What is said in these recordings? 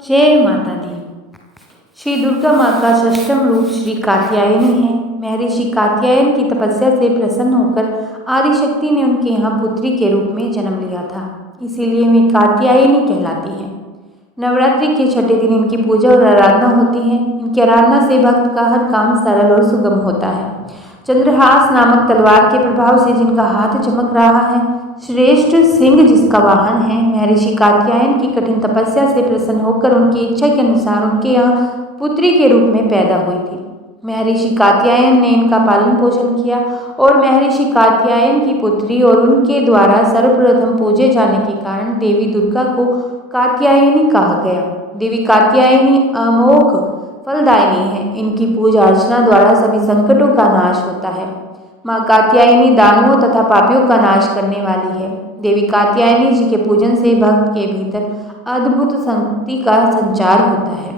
जय माता दी। श्री दुर्गा माँ का षष्ठम रूप श्री कात्यायनी है। महर्षि कात्यायन की तपस्या से प्रसन्न होकर आदिशक्ति ने उनके यहाँ पुत्री के रूप में जन्म लिया था, इसीलिए वे कात्यायनी कहलाती हैं। नवरात्रि के छठे दिन इनकी पूजा और आराधना होती है। इनकी आराधना से भक्त का हर काम सरल और सुगम होता है। चंद्रहास नामक तलवार के प्रभाव से जिनका हाथ चमक रहा है, श्रेष्ठ सिंह जिसका वाहन है, महर्षि कात्यायन की कठिन तपस्या से प्रसन्न होकर उनकी इच्छा के अनुसार उनके यहाँ पुत्री के रूप में पैदा हुई थी। महर्षि कात्यायन ने इनका पालन पोषण किया और महर्षि कात्यायन की पुत्री और उनके द्वारा सर्वप्रथम पूजे जाने के कारण देवी दुर्गा को कात्यायनी कहा गया। देवी कात्यायनी अमोघ फलदायिनी है। इनकी पूजा अर्चना द्वारा सभी संकटों का नाश होता है। माँ कात्यायनी दानवों तथा पापियों का नाश करने वाली है। देवी कात्यायनी जी के पूजन से भक्त के भीतर अद्भुत शक्ति का संचार होता है।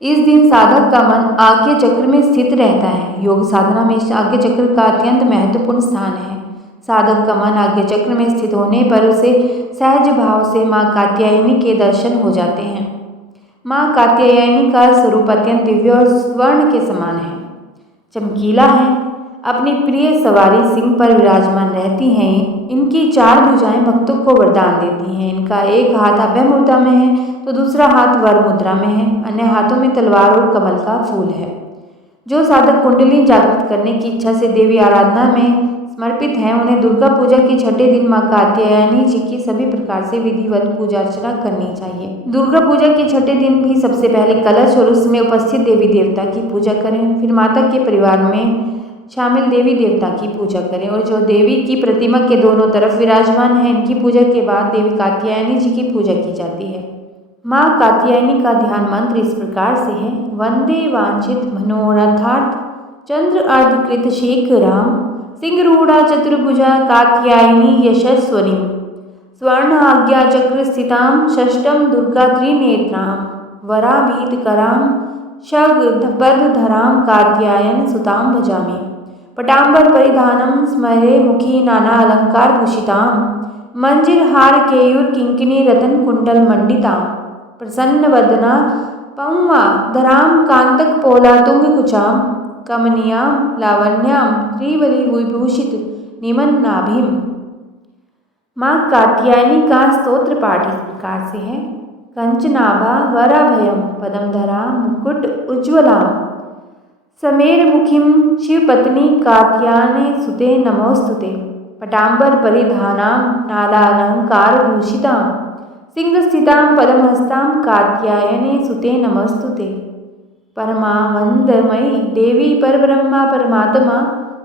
इस दिन साधक का मन आज्ञा चक्र में स्थित रहता है। योग साधना में आज्ञा चक्र का अत्यंत महत्वपूर्ण स्थान है। साधक का मन आज्ञा चक्र में स्थित होने पर उसे सहज भाव से माँ कात्यायनी के दर्शन हो जाते हैं। माँ कात्यायनी का स्वरूप अत्यंत दिव्य और स्वर्ण के समान है, चमकीला है। अपनी प्रिय सवारी सिंह पर विराजमान रहती हैं। इनकी चार भुजाएं भक्तों को वरदान देती हैं। इनका एक हाथ अभय मुद्रा में है तो दूसरा हाथ वर मुद्रा में है। अन्य हाथों में तलवार और कमल का फूल है। जो साधक कुंडली जागृत करने की इच्छा से देवी आराधना में समर्पित हैं, उन्हें दुर्गा पूजा के छठे दिन माँ कात्यायनी जी की सभी प्रकार से विधिवत पूजा अर्चना करनी चाहिए। दुर्गा पूजा के छठे दिन भी सबसे पहले कलश और उसमें उपस्थित देवी देवता की पूजा करें। फिर माता के परिवार में शामिल देवी देवता की पूजा करें और जो देवी की प्रतिमा के दोनों तरफ विराजमान है, इनकी पूजा के बाद देवी कात्यायनी जी की पूजा की जाती है। माँ कात्यायनी का ध्यान मंत्र इस प्रकार से है। वंदे वांछित मनोरथार्थ चंद्र अर्धकृत शेखराम सिंहरूढ़ा चतुर्भुजा कात्यायनी यशस्वनी स्वर्ण आज्ञा चक्र स्थितां षष्ठम दुर्गा त्रिनेत्रां वराभीतकरां शगधरां कात्यायन सुतां भजामि। पटांबर परिधानम स्मरे मुखी नाना अलंकार भूषितां मंजिल हार केयूर किंकिनी रतन कुंडल मंडितां प्रसन्न वदना पौवा धरां कांतक पोलातुंग कुचां कमनीयां लावण्यां त्रिवली विभूषित निमन्नाभिम। माँ कात्यायनी का स्तोत्र पाठ इस प्रकार से है। कंचनाभा वराभयम पदमधरा मुकुट उज्ज्वलां समेर मुखिम शिवपत्नी कात्यायने सुते नमोस्तुते। पटांबर परिधानां नालालंकार भूषितां सिंहस्थितां पद्महस्तां कात्यायने सुते नमोस्तुते। परमानंदमयी देवी परब्रह्मा परमात्मा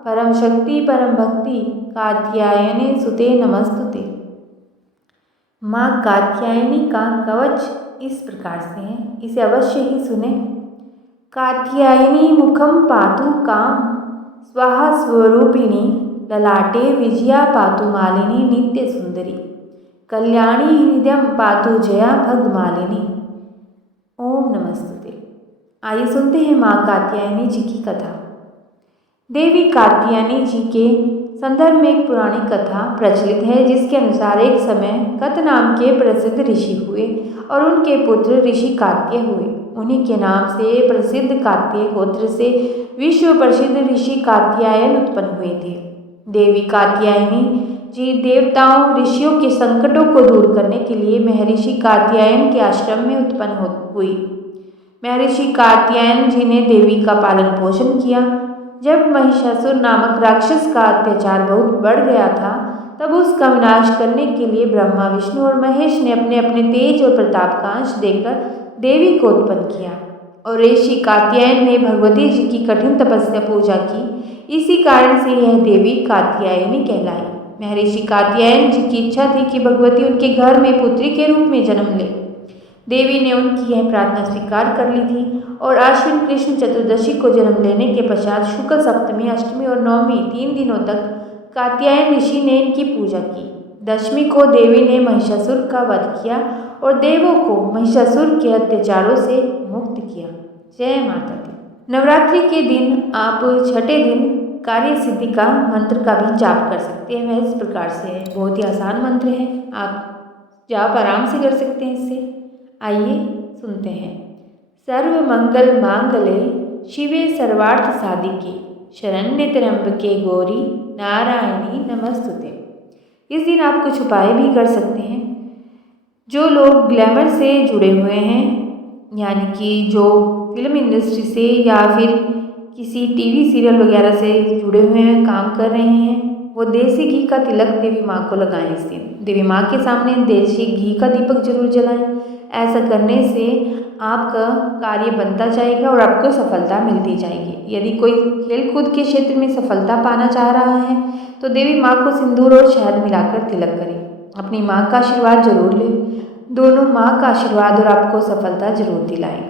परम शक्ति परम भक्ति कात्यायने सुते नमस्तुते। माँ कात्यायनी का कवच इस प्रकार से है, इसे अवश्य ही सुने। कात्यायनी मुखम पातु काम स्वाहा स्वरूपिणी ललाटे विजया पातु मालिनी नित्य सुंदरी कल्याणी हृदयम पातु जया भगमालिनी। ओम नमस्तुते। आइए सुनते हैं माँ कात्यायनी जी की कथा। देवी कात्यायनी जी के संदर्भ में एक पुरानी कथा प्रचलित है, जिसके अनुसार एक समय कत नाम के प्रसिद्ध ऋषि हुए और उनके पुत्र ऋषि कात्य हुए। उन्हीं के नाम से प्रसिद्ध कात्य गोत्र से विश्व प्रसिद्ध ऋषि कात्यायन उत्पन्न हुए थे। देवी कात्यायनी जी देवताओं ऋषियों के संकटों को दूर करने के लिए महर्षि कात्यायन के आश्रम में उत्पन्न हुई। महर्षि कात्यायन जी ने देवी का पालन पोषण किया। जब महिषासुर नामक राक्षस का अत्याचार बहुत बढ़ गया था, तब उसका विनाश करने के लिए ब्रह्मा विष्णु और महेश ने अपने अपने तेज और प्रताप का अंश देकर देवी को उत्पन्न किया और ऋषि कात्यायन ने भगवती जी की कठिन तपस्या पूजा की। इसी कारण से यह देवी कात्यायनी कहलाई। महर्षि कात्यायन जी की इच्छा थी कि भगवती उनके घर में पुत्री के रूप में जन्म ले। देवी ने उनकी यह प्रार्थना स्वीकार कर ली थी और आश्विन कृष्ण चतुर्दशी को जन्म लेने के पश्चात शुक्ल सप्तमी, अष्टमी और नवमी 3 दिनों तक कात्यायन ऋषि ने इनकी पूजा की। दशमी को देवी ने महिषासुर का वध किया और देवों को महिषासुर के अत्याचारों से मुक्त किया। जय माता दी। नवरात्रि के दिन आप छठे दिन कार्य सिद्धि का मंत्र का भी जाप कर सकते हैं। वह इस प्रकार से है, बहुत ही आसान मंत्र है, आप जाप आराम से कर सकते हैं इससे। आइए सुनते हैं। सर्व मंगल मांगल्ये शिवे सर्वार्थ साधिके शरण्य त्र्यंबके गौरी नारायणी नमस्तुते। इस दिन आप कुछ उपाय भी कर सकते हैं। जो लोग ग्लैमर से जुड़े हुए हैं, यानी कि जो फिल्म इंडस्ट्री से या फिर किसी टीवी सीरियल वगैरह से जुड़े हुए हैं, काम कर रहे हैं, वो देसी घी का तिलक देवी माँ को लगाएं। इस दिन देवी माँ के सामने देसी घी का दीपक जरूर जलाएं। ऐसा करने से आपका कार्य बनता जाएगा और आपको सफलता मिलती जाएगी। यदि कोई खेल कूद के क्षेत्र में सफलता पाना चाह रहा है तो देवी माँ को सिंदूर और शहद मिलाकर तिलक करें। अपनी माँ का आशीर्वाद जरूर लें। दोनों माँ का आशीर्वाद और आपको सफलता जरूर दिलाएगा।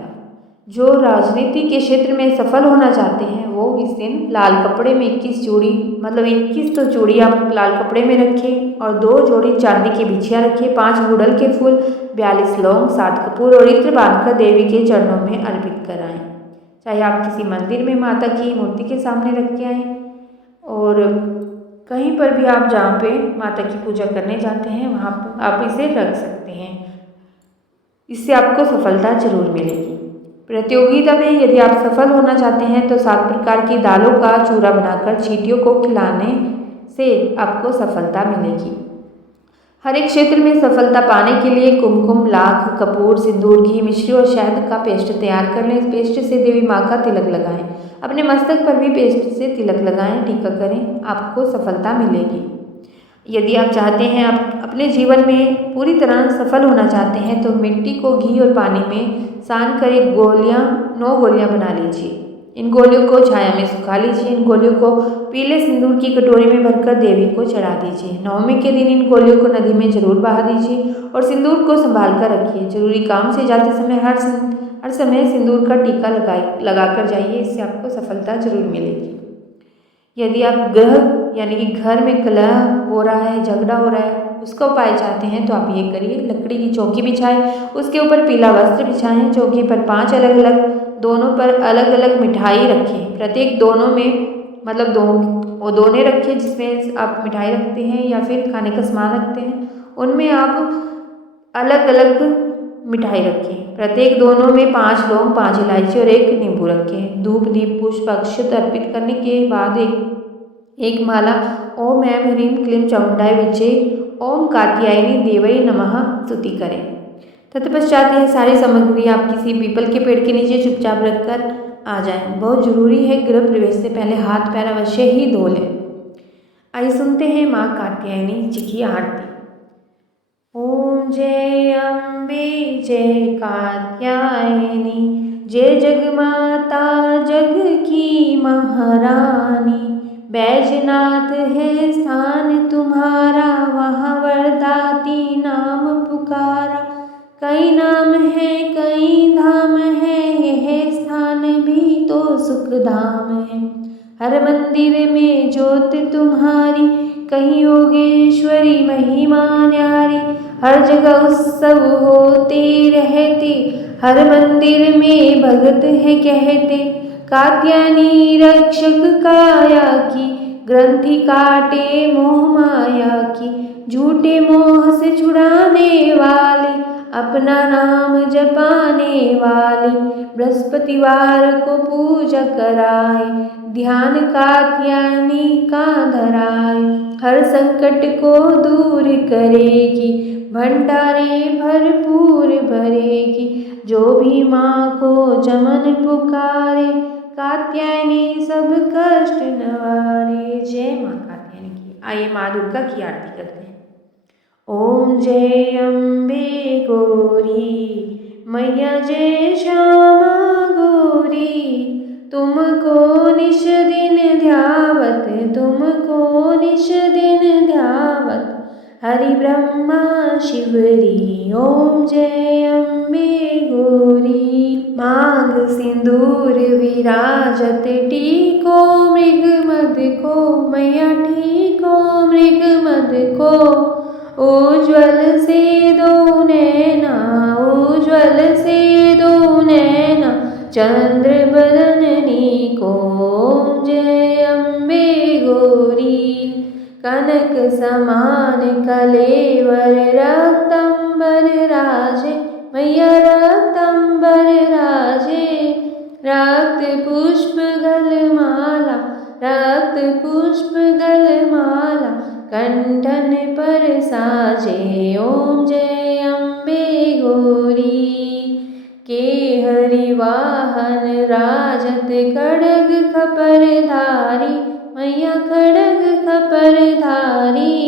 जो राजनीति के क्षेत्र में सफल होना चाहते हैं वो इस दिन लाल कपड़े में 21 जोड़ी, मतलब 21 तो जोड़ी आप लाल कपड़े में रखें और 2 जोड़ी चांदी की बिछियाँ रखें, 5 गुड़हल के फूल, 42 लौंग, 7 कपूर और इत्र बांधकर देवी के चरणों में अर्पित कराएं। चाहे आप किसी मंदिर में माता की मूर्ति के सामने रख के आएँ और कहीं पर भी आप जहाँ पे माता की पूजा करने जाते हैं वहाँ पर आप इसे रख सकते हैं। इससे आपको सफलता जरूर मिलेगी। प्रतियोगिता में यदि आप सफल होना चाहते हैं तो 7 प्रकार की दालों का चूरा बनाकर चींटियों को खिलाने से आपको सफलता मिलेगी। हर एक क्षेत्र में सफलता पाने के लिए कुमकुम, लाख, कपूर, सिंदूर, घी, मिश्री और शहद का पेस्ट तैयार कर लें। इस पेस्ट से देवी माँ का तिलक लगाएं। अपने मस्तक पर भी पेस्ट से तिलक लगाएं, टीका करें, आपको सफलता मिलेगी। यदि आप चाहते हैं आप अपने जीवन में पूरी तरह सफल होना चाहते हैं तो मिट्टी को घी और पानी में सान कर 9 गोलियां बना लीजिए। इन गोलियों को छाया में सुखा लीजिए। इन गोलियों को पीले सिंदूर की कटोरी में भरकर देवी को चढ़ा दीजिए। नवमी के दिन इन गोलियों को नदी में जरूर बहा दीजिए और सिंदूर को संभाल कर रखिए। जरूरी काम से जाते समय हर समय सिंदूर का टीका लगा कर जाइए। इससे आपको सफलता जरूर मिलेगी। यदि आप ग्रह यानी कि घर में कलह हो रहा है, झगड़ा हो रहा है, उसका उपाय चाहते हैं तो आप ये करिए। लकड़ी की चौकी बिछाएं, उसके ऊपर पीला वस्त्र बिछाएं। चौकी पर 5 अलग-अलग, दोनों पर अलग-अलग मिठाई रखें। प्रत्येक दोनों में मतलब वो दोने रखें जिसमें आप मिठाई रखते हैं या फिर खाने का सामान रखते हैं, उनमें आप अलग-अलग मिठाई रखें। प्रत्येक दोनों में 5 लौंग, 5 इलायची और 1 नींबू रखें। धूप, दीप, पुष्प, अक्षत अर्पित करने के बाद एक माला ओम ऐं ह्रीं क्लीं चामुंडाय विद्ये ओम कात्यायनी देवै नमः स्तुति करें। तत्पश्चात यह सारी सामग्री आप किसी पीपल के पेड़ के नीचे चुपचाप रखकर आ जाएं। बहुत जरूरी है गृह प्रवेश से पहले हाथ पैर अवश्य ही धो लें। आइए सुनते हैं माँ कात्यायनी जी की आरती। ओम जय अम्बे जय कात्यायनी, जय जगमाता जग की महारानी। बैजनाथ है स्थान तुम्हारा, वहाँ वरदाती नाम पुकारा। कई नाम है कई धाम है, यह स्थान भी तो सुख धाम है। हर मंदिर में ज्योत तुम्हारी, कहीं योगेश्वरी महिमा न्यारी। हर जगह उत्सव होते रहते, हर मंदिर में भगत है कहते। कात्यायनी रक्षक काया की, ग्रंथि काटे मोह माया की। झूठे मोह से छुड़ाने वाली, अपना नाम जपाने वाली। बृहस्पतिवार को पूजा कराए, ध्यान कात्यायनी का धराए। हर संकट को दूर करेगी, भंडारे भरपूर भरेगी। जो भी माँ को चमन पुकारे, कात्यायनी सब कष्ट नवारे। जय माँ कात्यायनी की। आइए माँ दुर्गा की आरती करते हैं। ओम जय अम्बे गौरी, मैया जय श्यामा गौरी। तुमको निश दिन ध्यावत, तुमको निश दिन ध्यावत। हरि ब्रह्मा शिवरी, ओम जय अम्बे गौरी। मांग सिंदूर विराजत, टीको मृग मद को, मैया टीको मृग मद को। उज्ज्वल से दो नैना, उज्ज्वल से दो नैना, चंद्र बदननी को। ओम जय अम्बे गौरी। कनक समान कलेवर, रक्तंबर राजे, मैया रक्तंबर राजे, रक्त पुष्प गलमाला, रक्त पुष्प गलमाला, कंठन पर साजे। ओम जय अम्बे गौरी। के हरिवाहन राजत खड्ग खपरधारी, मैया खड्ग खपरधारी।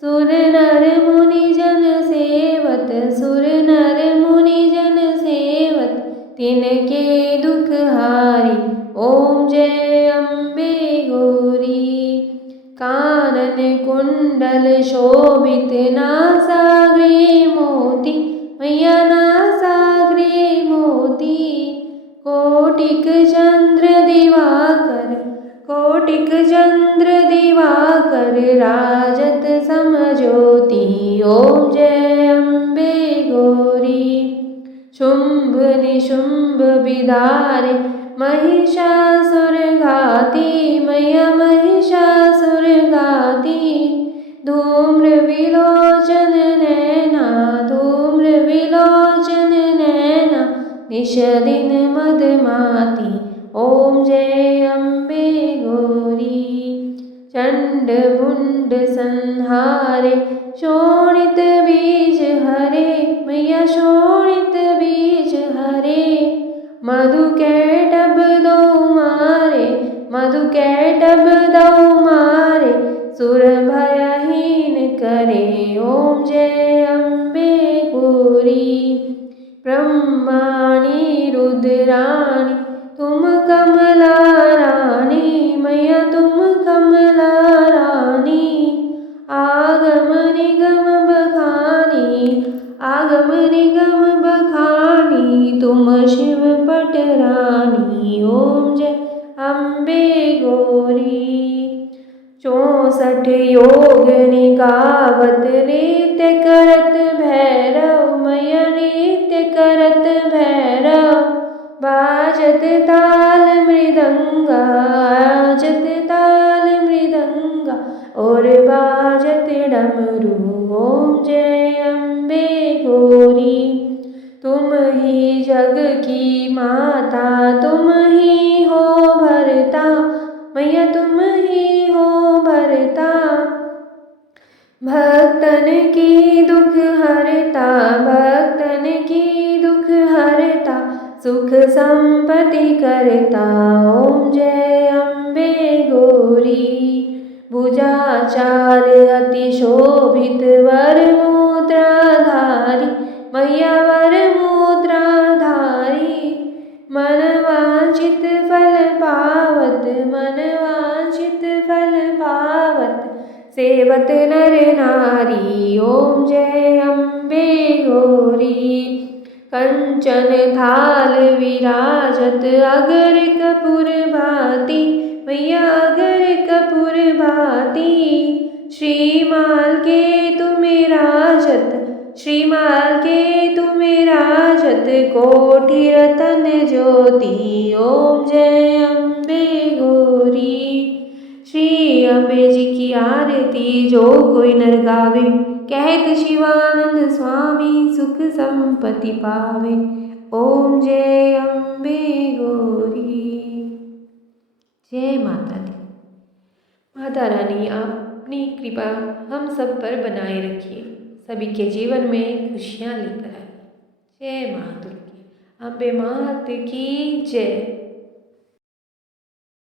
सुर नर मुनि जन सेवत, सुर नर मुनि जन सेवत, तिनके दुख हारी। ओम जय अम्बे गौरी। कानन कुंडल शोभित, नासाग्रे मोती, मैया नासाग्रे मोती। कोटिक चंद्र दिवाकर, कोटिक चंद्र दिवाकर, राजत समज्योति। ओम जय अम्बे गौरी। शुंभ निशुंभ विदारे, महिषासुर घाती, मैया महिषासुर घाती। धूम्र विलोचन नैना, धूम्र विलोचन नैना, निश दिन मदमाती। ओम जय अम्बे गौरी। चंड मुंड संहारे, शोणित बीज हरे, मैया शोणित बीज हरे। मधु कैटभ दो मारे, मधु कैटभ दो मारे, सुर भयहीन करे। ओम जय अम्बे गौरी। ब्रह्माणी रुद्राणी, तुम कमला रानी, मैया तुम कमला रानी। आगम निगम बखानी, आगम निगम बखानी, तुम शिव पट रानी। ओम जय अम्बे गौरी। 64 योग निगावत, नृत्य करत भैरव, मैया नृत्य करत भैरव। बाजत ताल मृदंगा, बाजत ताल मृदंगा, और बाजत डमरू। ओम जय अम्बे गौरी। तुम ही जग की माता, तुम ही हो भरता, मैया तुम ही हो भरता। भक्तन की दुख हरता, भक्तन की दुख हरता, सुख संपत्ति करता। ओम जय अम्बे गौरी। भुजाचार अति शोभित, वर मुद्राधारी, मैया वर मुद्राधारी। मन वांछित फल पावत, मन वांछित फल पावत, सेवत नर नारी। ओम जय अम्बे गौरी। कंचन थाल विराजत, अगर कपूर भाती, मैया अगर कपूर भाती। श्रीमाल के तुम राजत, श्रीमाल के तुम राजत, कोटि रतन ज्योति। ओम जय अम्बे गौरी। श्री अम्बे जी की आरती जो कोई नर गावे, कहत शिवानंद स्वामी सुख संपत्ति पावे। ओम जय अम्बे गौरी। जय माता दी। माता रानी आप अपनी कृपा हम सब पर बनाए रखिए, सभी के जीवन में खुशियाँ लेकर आइए। जय माँ दुर्गे। अम्बे मात की जय।